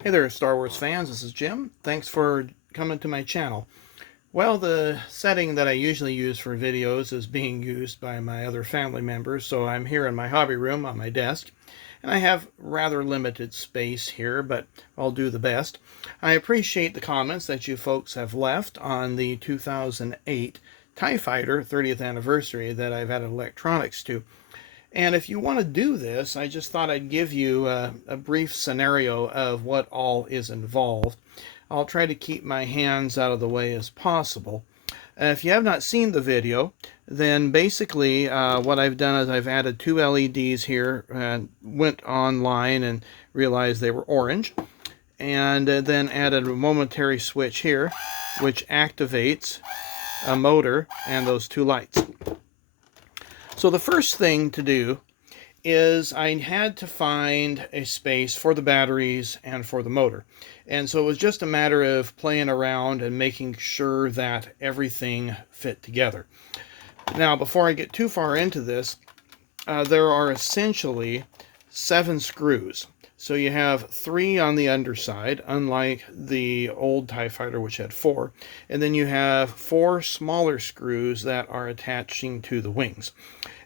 Hey there, Star Wars fans. This is Jim. Thanks for coming to my channel. Well, the setting that I usually use for videos is being used by my other family members, so I'm here in my hobby room on my desk, and I have rather limited space here, but I'll do the best. I appreciate the comments that you folks have left on the 2008 TIE Fighter 30th anniversary that I've added electronics to. And if you want to do this, I just thought I'd give you a brief scenario of what all is involved. I'll try to keep my hands out of the way as possible. If you have not seen the video, then basically what I've done is I've added two LEDs here and went online and realized they were orange, and then added a momentary switch here which activates a motor and those two lights. So the first thing to do is I had to find a space for the batteries and for the motor. And so it was just a matter of playing around and making sure that everything fit together. Now, before I get too far into this, there are essentially 7 screws. So you have 3 on the underside, unlike the old TIE Fighter, which had 4. And then you have 4 smaller screws that are attaching to the wings.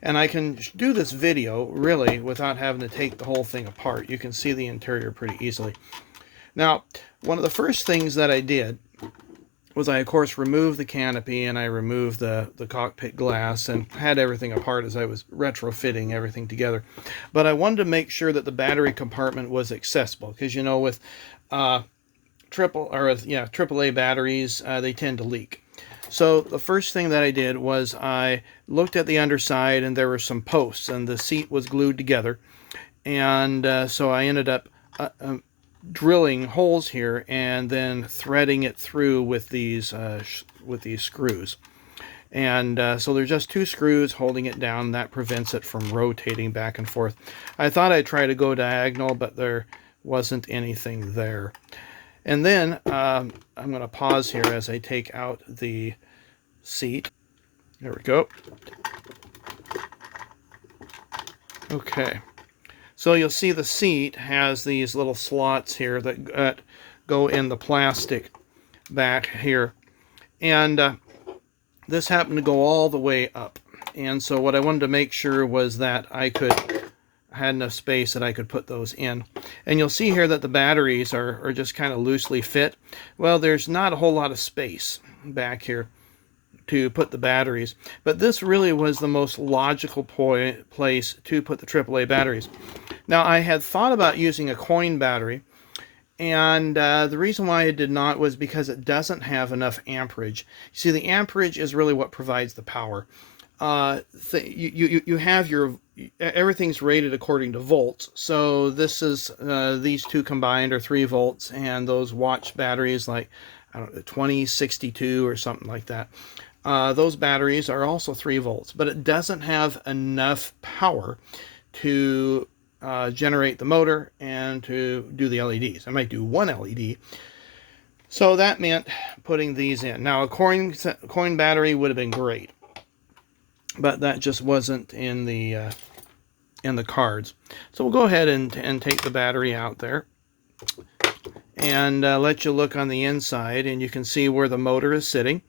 And I can do this video, really, without having to take the whole thing apart. You can see the interior pretty easily. Now, one of the first things that I did was I, of course, removed the canopy and I removed the cockpit glass and had everything apart as I was retrofitting everything together. But I wanted to make sure that the battery compartment was accessible, because, you know, with AAA batteries, they tend to leak. So the first thing that I did was I looked at the underside, and there were some posts, and the seat was glued together. And so I ended up drilling holes here and then threading it through with these screws. And so there's just 2 screws holding it down. That prevents it from rotating back and forth. I thought I'd try to go diagonal, but there wasn't anything there. And then I'm going to pause here as I take out the seat. There we go. Okay. So you'll see the seat has these little slots here that go in the plastic back here. And this happened to go all the way up. And so what I wanted to make sure was that I had enough space that I could put those in. And you'll see here that the batteries are just kind of loosely fit. Well, there's not a whole lot of space back here to put the batteries, but this really was the most logical place to put the AAA batteries. Now, I had thought about using a coin battery, and the reason why I did not was because it doesn't have enough amperage. You see, the amperage is really what provides the power. You have everything's rated according to volts. So this is these two combined are 3 volts, and those watch batteries, like, I don't know, 2062 or something like that. Those batteries are also 3 volts, but it doesn't have enough power to generate the motor and to do the LEDs. I might do 1 LED. So that meant putting these in. Now, a coin battery would have been great, but that just wasn't in the cards. So we'll go ahead and take the battery out there and let you look on the inside, and you can see where the motor is sitting.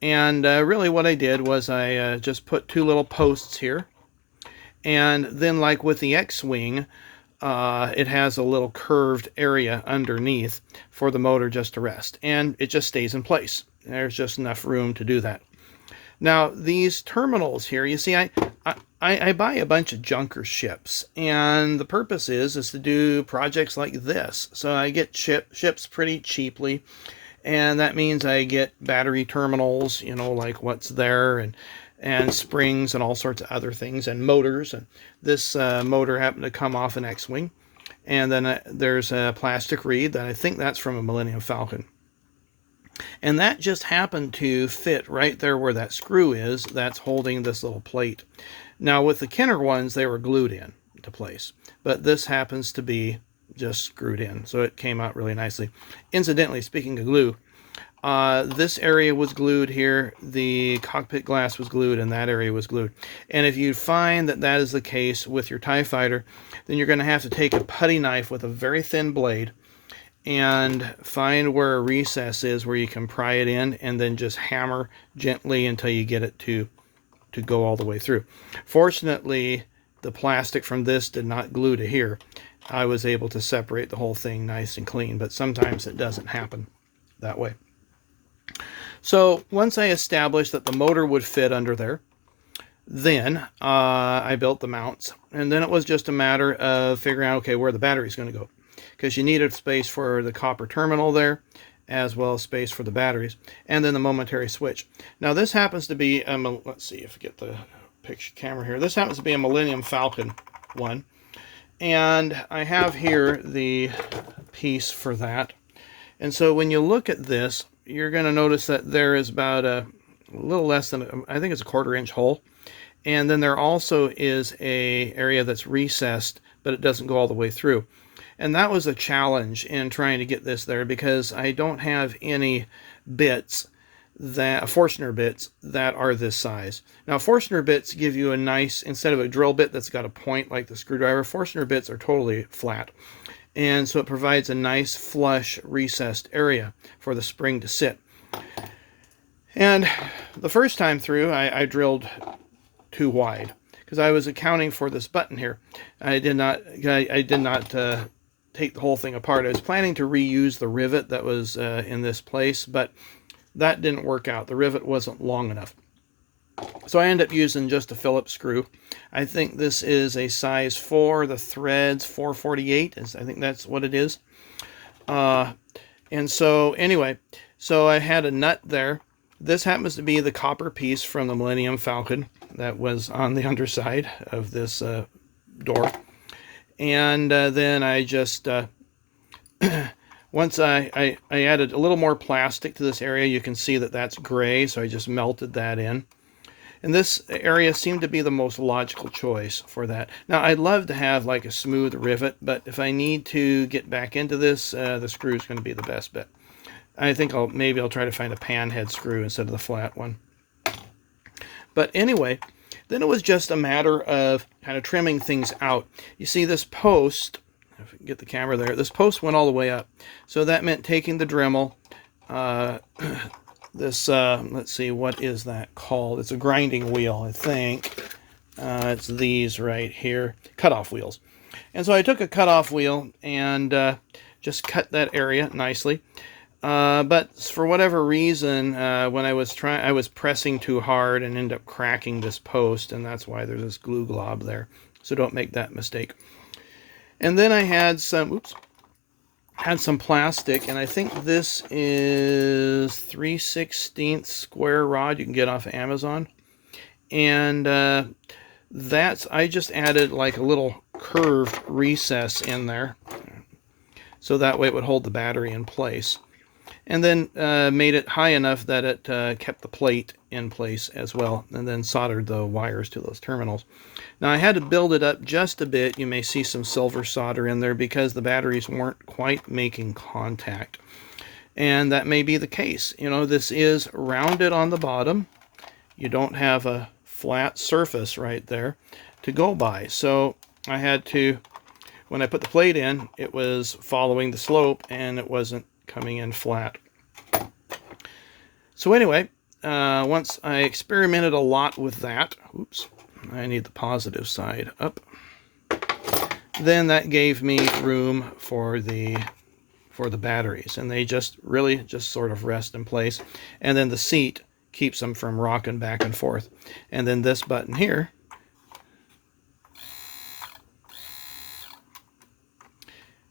And really what I did was I just put 2 little posts here, and then, like with the X-Wing, it has a little curved area underneath for the motor just to rest, and it just stays in place. There's just enough room to do that. Now, these terminals here, you see, I buy a bunch of junker ships, and the purpose is to do projects like this. So I get ships pretty cheaply, and that means I get battery terminals, you know, like what's there, and springs and all sorts of other things, and motors. And this motor happened to come off an X-Wing. And then there's a plastic reed that I think that's from a Millennium Falcon. And that just happened to fit right there where that screw is that's holding this little plate. Now, with the Kenner ones, they were glued in to place, but this happens to be just screwed in, so it came out really nicely. Incidentally, speaking of glue, this area was glued here, the cockpit glass was glued, and that area was glued. And if you find that that is the case with your TIE Fighter, then you're going to have to take a putty knife with a very thin blade and find where a recess is where you can pry it in, and then just hammer gently until you get it to go all the way through. Fortunately, the plastic from this did not glue to here. I was able to separate the whole thing nice and clean, but sometimes it doesn't happen that way. So once I established that the motor would fit under there, then I built the mounts, and then it was just a matter of figuring out, okay, where the battery's going to go, because you needed space for the copper terminal there, as well as space for the batteries, and then the momentary switch. Now this happens to be a, let's see if I get the picture camera here. This happens to be a Millennium Falcon one, and I have here the piece for that. And so when you look at this, you're going to notice that there is about a little less than, I think it's a 1/4 inch hole. And then there also is a area that's recessed, but it doesn't go all the way through. And that was a challenge in trying to get this there, because I don't have any bits, that Forstner bits, that are this size. Now Forstner bits give you a nice, instead of a drill bit that's got a point like the screwdriver, Forstner bits are totally flat. And so it provides a nice flush recessed area for the spring to sit. And the first time through, I drilled too wide, because I was accounting for this button here. I did not take the whole thing apart. I was planning to reuse the rivet that was in this place, but that didn't work out. The rivet wasn't long enough. So I ended up using just a Phillips screw. I think this is a size 4. The thread's 448. I think that's what it is. And so anyway, so I had a nut there. This happens to be the copper piece from the Millennium Falcon that was on the underside of this door. And then I just, once I added a little more plastic to this area, you can see that that's gray, so I just melted that in. And this area seemed to be the most logical choice for that. Now, I'd love to have like a smooth rivet, but if I need to get back into this, the screw is going to be the best bet. I think maybe I'll try to find a pan head screw instead of the flat one. But anyway, then it was just a matter of kind of trimming things out. You see this post, if I can get the camera there, this post went all the way up. So that meant taking the Dremel, this, let's see, what is that called? It's a grinding wheel, I think. It's these right here, cutoff wheels. And so I took a cutoff wheel and just cut that area nicely. But for whatever reason, when I was pressing too hard and ended up cracking this post, and that's why there's this glue glob there. So don't make that mistake. And then I had some, had some plastic, and I think this is 3/16 square rod you can get off of Amazon. And I just added like a little curved recess in there, so that way it would hold the battery in place. And then made it high enough that it kept the plate in place as well, and then soldered the wires to those terminals. Now I had to build it up just a bit. You may see some silver solder in there because the batteries weren't quite making contact. And that may be the case. You know, this is rounded on the bottom. You don't have a flat surface right there to go by. So I had to, when I put the plate in, it was following the slope and it wasn't coming in flat. So anyway, once I experimented a lot with that, oops, I need the positive side up, then that gave me room for the batteries, and they just really just sort of rest in place, and then the seat keeps them from rocking back and forth. And then this button here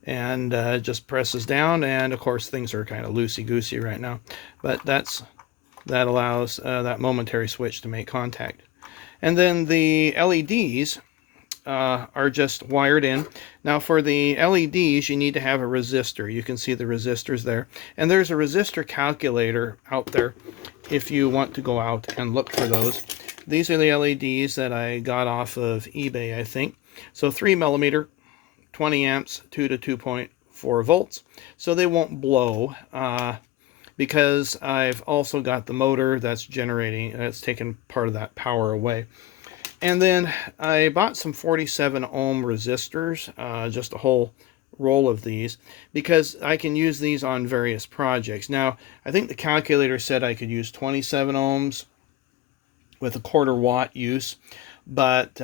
and just presses down, and of course things are kind of loosey-goosey right now, but that allows that momentary switch to make contact. And then the LEDs are just wired in. Now for the LEDs you need to have a resistor. You can see the resistors there, and there's a resistor calculator out there if you want to go out and look for those. These are the LEDs that I got off of eBay, I think. So 3mm, 20 amps, 2 to 2.4 volts, so they won't blow, because I've also got the motor that's generating, that's taking part of that power away. And then I bought some 47 ohm resistors, just a whole roll of these because I can use these on various projects. Now, I think the calculator said I could use 27 ohms with a 1/4 watt use, but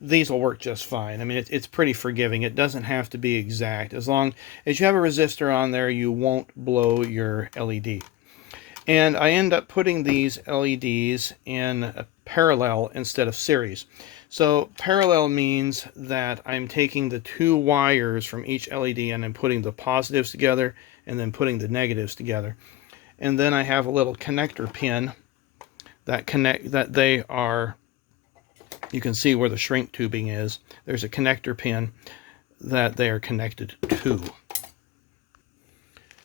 these will work just fine. I mean, it's pretty forgiving. It doesn't have to be exact. As long as you have a resistor on there, you won't blow your LED. And I end up putting these LEDs in a parallel instead of series. So parallel means that I'm taking the 2 wires from each LED and I'm putting the positives together and then putting the negatives together. And then I have a little connector pin that they are, you can see where the shrink tubing is. There's a connector pin that they are connected to.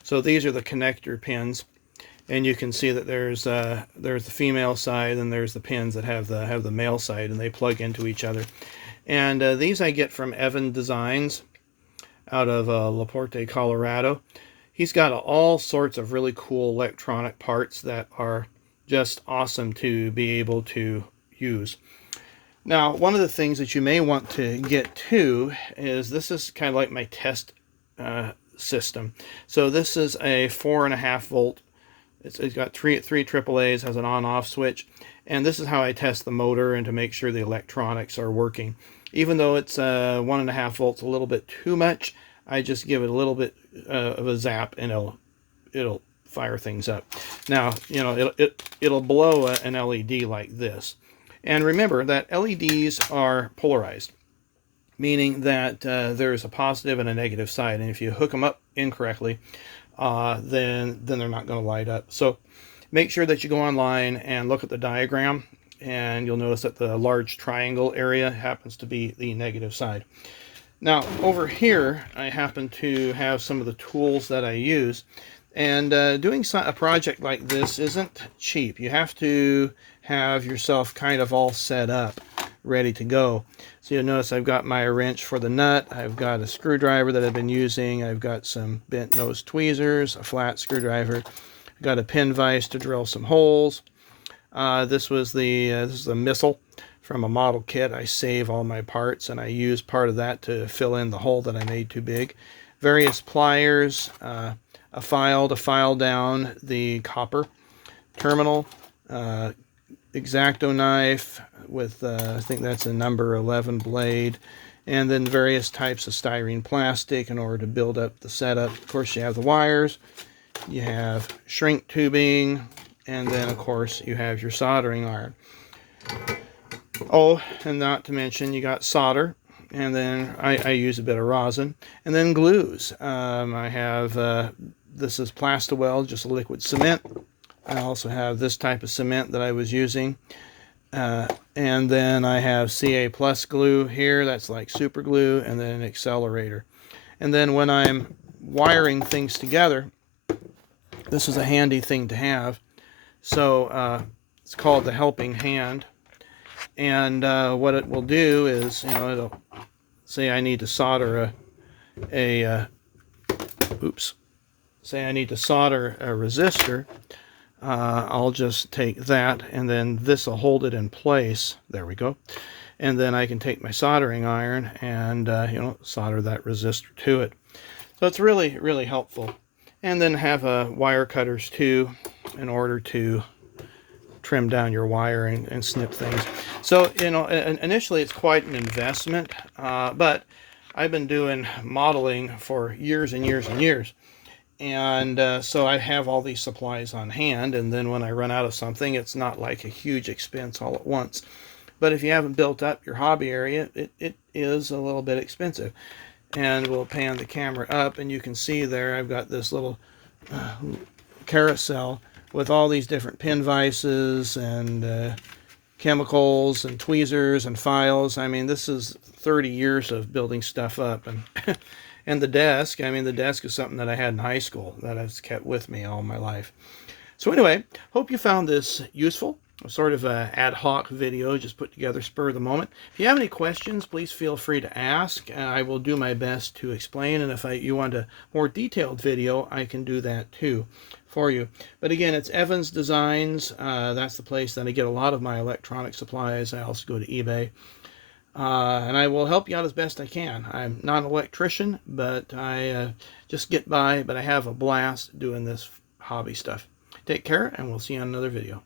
So these are the connector pins, and you can see that there's the female side and there's the pins that have the male side, and they plug into each other. And these I get from Evan Designs out of La Porte, Colorado. He's got all sorts of really cool electronic parts that are just awesome to be able to use. Now, one of the things that you may want to get too is this is kind of like my test system. So this is a 4.5 volt. It's got three AAAs, has an on-off switch, and this is how I test the motor and to make sure the electronics are working. Even though it's 1.5 volts, a little bit too much, I just give it a little bit of a zap, and it'll fire things up. Now, you know, it'll blow an LED like this. And remember that LEDs are polarized, meaning that there's a positive and a negative side. And if you hook them up incorrectly, then they're not going to light up. So make sure that you go online and look at the diagram, and you'll notice that the large triangle area happens to be the negative side. Now, over here, I happen to have some of the tools that I use. And doing a project like this isn't cheap. You have to have yourself kind of all set up, ready to go. So you'll notice I've got my wrench for the nut. I've got a screwdriver that I've been using. I've got some bent nose tweezers, a flat screwdriver. I've got a pin vise to drill some holes. This is the missile from a model kit. I save all my parts, and I use part of that to fill in the hole that I made too big. Various pliers, a file to file down the copper terminal, X-Acto knife with I think that's a number 11 blade, and then various types of styrene plastic in order to build up the setup. Of course, you have the wires, you have shrink tubing, and then of course you have your soldering iron. Oh, and not to mention you got solder, and then I use a bit of rosin, and then glues. I have this is Plastaweld, just a liquid cement. I also have this type of cement that I was using, and then I have Ca+ glue here. That's like super glue, and then an accelerator. And then when I'm wiring things together, this is a handy thing to have. So it's called the helping hand. And what it will do is, you know, it'll say I need to solder say I need to solder a resistor. I'll just take that, and then this will hold it in place. There we go. And then I can take my soldering iron and you know, solder that resistor to it. So it's really, really helpful. And then have wire cutters too, in order to trim down your wiring and snip things. So, you know, initially it's quite an investment, but I've been doing modeling for years and years and years. And so I have all these supplies on hand, and then when I run out of something, it's not like a huge expense all at once. But if you haven't built up your hobby area, it is a little bit expensive. And we'll pan the camera up, and you can see there I've got this little carousel with all these different pin vices and chemicals and tweezers and files. I mean, this is 30 years of building stuff up. And and the desk, I mean, the desk is something that I had in high school that I've kept with me all my life. So anyway, hope you found this useful. Sort of an ad hoc video, just put together spur of the moment. If you have any questions, please feel free to ask. I will do my best to explain, and if you want a more detailed video, I can do that too for you. But again, it's Evans Designs. That's the place that I get a lot of my electronic supplies. I also go to eBay. And I will help you out as best I can. I'm not an electrician, but I just get by, but I have a blast doing this hobby stuff. Take care, and we'll see you on another video.